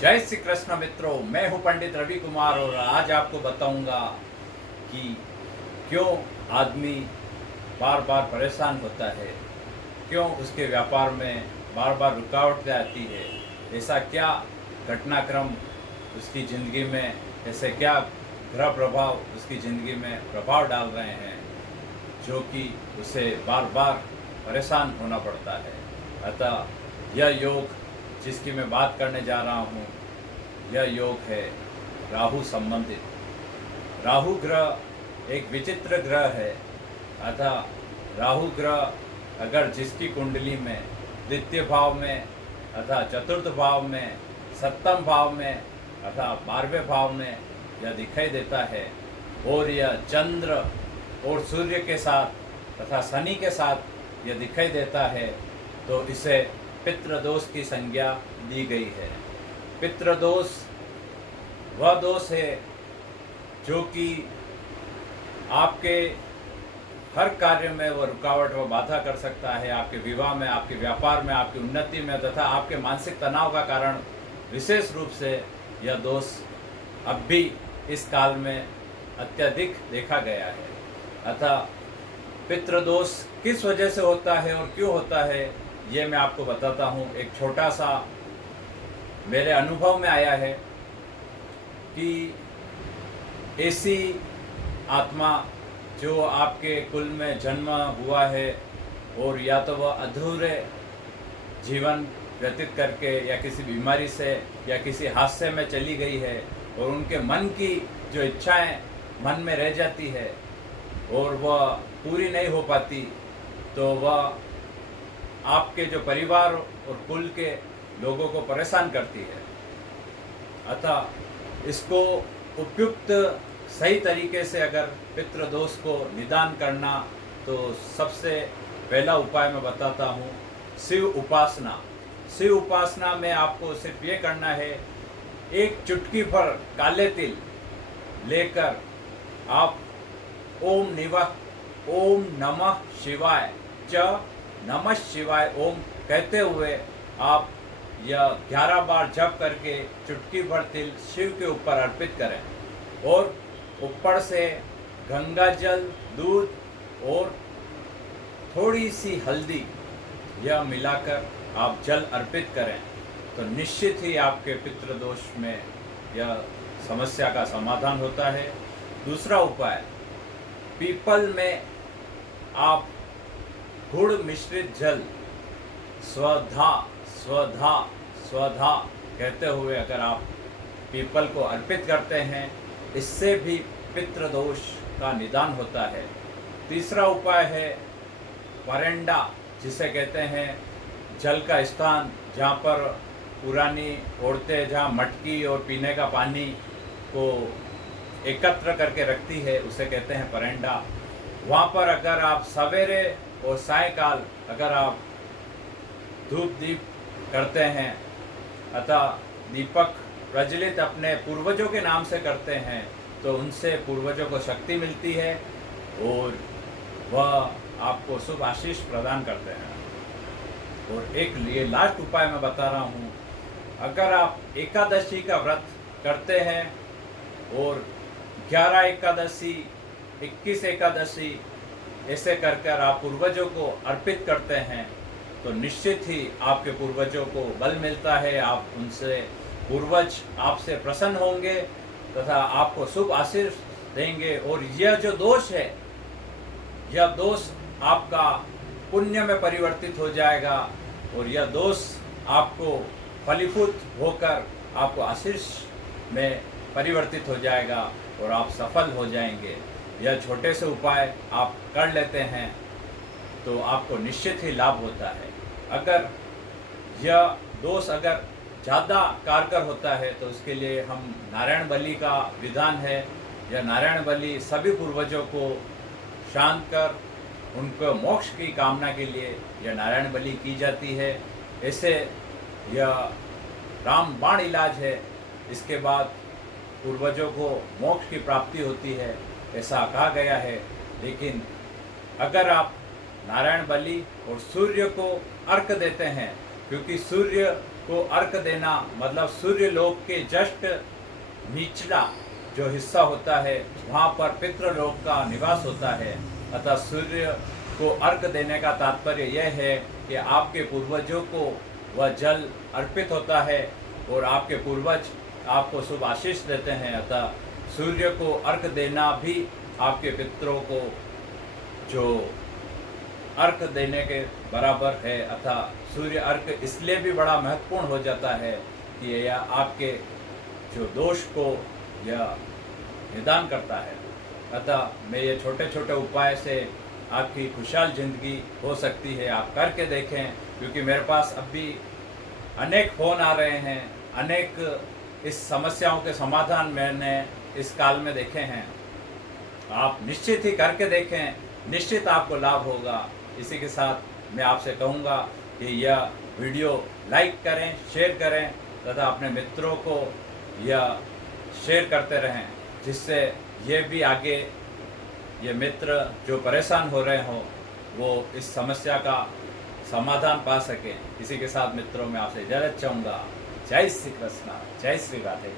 जय श्री कृष्ण मित्रों, मैं हूं पंडित रवि कुमार और आज आपको बताऊंगा कि क्यों आदमी बार बार परेशान होता है, क्यों उसके व्यापार में बार बार रुकावटें आती है, ऐसा क्या घटनाक्रम उसकी ज़िंदगी में, ऐसे क्या ग्रह प्रभाव उसकी ज़िंदगी में प्रभाव डाल रहे हैं जो कि उसे बार बार परेशान होना पड़ता है। अतः यह योग जिसकी मैं बात करने जा रहा हूँ, यह योग है राहु संबंधित। राहु ग्रह एक विचित्र ग्रह है। अतः राहु ग्रह अगर जिसकी कुंडली में द्वितीय भाव में अथवा चतुर्थ भाव में, सप्तम भाव में अथवा 12वें भाव में यह दिखाई देता है और यह चंद्र और सूर्य के साथ तथा शनि के साथ यह दिखाई देता है, तो इसे पितृदोष की संज्ञा दी गई है। पितृदोष वह दोष है जो कि आपके हर कार्य में वह रुकावट व बाधा कर सकता है, आपके विवाह में, आपके व्यापार में, आपकी उन्नति में तथा आपके मानसिक तनाव का कारण विशेष रूप से यह दोष अब भी इस काल में अत्यधिक देखा गया है। अतः पितृदोष किस वजह से होता है और क्यों होता है, ये मैं आपको बताता हूँ। एक छोटा सा मेरे अनुभव में आया है कि ऐसी आत्मा जो आपके कुल में जन्म हुआ है और या तो वह अधूरे जीवन व्यतीत करके या किसी बीमारी से या किसी हादसे में चली गई है और उनके मन की जो इच्छाएं मन में रह जाती है और वह पूरी नहीं हो पाती, तो वह आपके जो परिवार और कुल के लोगों को परेशान करती है। अतः इसको उपयुक्त सही तरीके से अगर पितृदोष को निदान करना, तो सबसे पहला उपाय मैं बताता हूँ, शिव उपासना। शिव उपासना में आपको सिर्फ ये करना है, एक चुटकी भर काले तिल लेकर आप ओम नमः शिवाय च नमः शिवाय ओम कहते हुए आप यह 11 बार जप करके चुटकी भर तिल शिव के ऊपर अर्पित करें और ऊपर से गंगा जल, दूध और थोड़ी सी हल्दी यह मिलाकर आप जल अर्पित करें, तो निश्चित ही आपके पितृदोष में यह समस्या का समाधान होता है। दूसरा उपाय, पीपल में आप गुड़ मिश्रित जल स्वधा स्वधा स्वधा कहते हुए अगर आप पीपल को अर्पित करते हैं, इससे भी पितृदोष का निदान होता है। तीसरा उपाय है परंडा, जिसे कहते हैं जल का स्थान, जहाँ पर पुरानी औरतें जहाँ मटकी और पीने का पानी को एकत्र करके रखती है, उसे कहते हैं परंडा। वहाँ पर अगर आप सवेरे और सायंकाल अगर आप धूप दीप करते हैं अतः दीपक प्रज्वलित अपने पूर्वजों के नाम से करते हैं, तो उनसे पूर्वजों को शक्ति मिलती है और वह आपको शुभ आशीष प्रदान करते हैं। और एक ये लास्ट उपाय मैं बता रहा हूँ, अगर आप एकादशी का व्रत करते हैं और 11 एकादशी, 21 एकादशी ऐसे कर आप पूर्वजों को अर्पित करते हैं, तो निश्चित ही आपके पूर्वजों को बल मिलता है, आप उनसे पूर्वज आपसे प्रसन्न होंगे तथा आपको शुभ आशीष देंगे और यह जो दोष है, यह दोष आपका पुण्य में परिवर्तित हो जाएगा और यह दोष आपको फलीभूत होकर आपको आशीष में परिवर्तित हो जाएगा और आप सफल हो जाएंगे। यह छोटे से उपाय आप कर लेते हैं तो आपको निश्चित ही लाभ होता है। अगर यह दोष अगर ज़्यादा कारगर होता है तो उसके लिए हम नारायण बलि का विधान है। यह नारायण बलि सभी पूर्वजों को शांत कर उनको मोक्ष की कामना के लिए यह नारायण बलि की जाती है। ऐसे यह रामबाण इलाज है। इसके बाद पूर्वजों को मोक्ष की प्राप्ति होती है, ऐसा कहा गया है। लेकिन अगर आप नारायण बलि और सूर्य को अर्घ देते हैं, क्योंकि सूर्य को अर्घ देना मतलब सूर्य लोक के जस्ट निचला जो हिस्सा होता है वहाँ पर पितृलोक का निवास होता है। अतः सूर्य को अर्घ देने का तात्पर्य यह है कि आपके पूर्वजों को वह जल अर्पित होता है और आपके पूर्वज आपको शुभ आशीष देते हैं। अतः सूर्य को अर्घ देना भी आपके पितरों को जो अर्घ देने के बराबर है। अतः सूर्य अर्घ इसलिए भी बड़ा महत्वपूर्ण हो जाता है कि यह आपके जो दोष को यह निदान करता है। अतः मैं ये छोटे छोटे उपाय से आपकी खुशहाल ज़िंदगी हो सकती है, आप करके देखें। क्योंकि मेरे पास अभी अनेक फ़ोन आ रहे हैं, अनेक इस समस्याओं के समाधान मैंने इस काल में देखे हैं। आप निश्चित ही करके देखें, निश्चित आपको लाभ होगा। इसी के साथ मैं आपसे कहूँगा कि यह वीडियो लाइक करें, शेयर करें तथा अपने मित्रों को यह शेयर करते रहें, जिससे ये भी आगे ये मित्र जो परेशान हो रहे हों वो इस समस्या का समाधान पा सकें। इसी के साथ मित्रों मैं आपसे इजाज़त चाहूँगा। जय श्री कृष्णा, जय श्री राधे।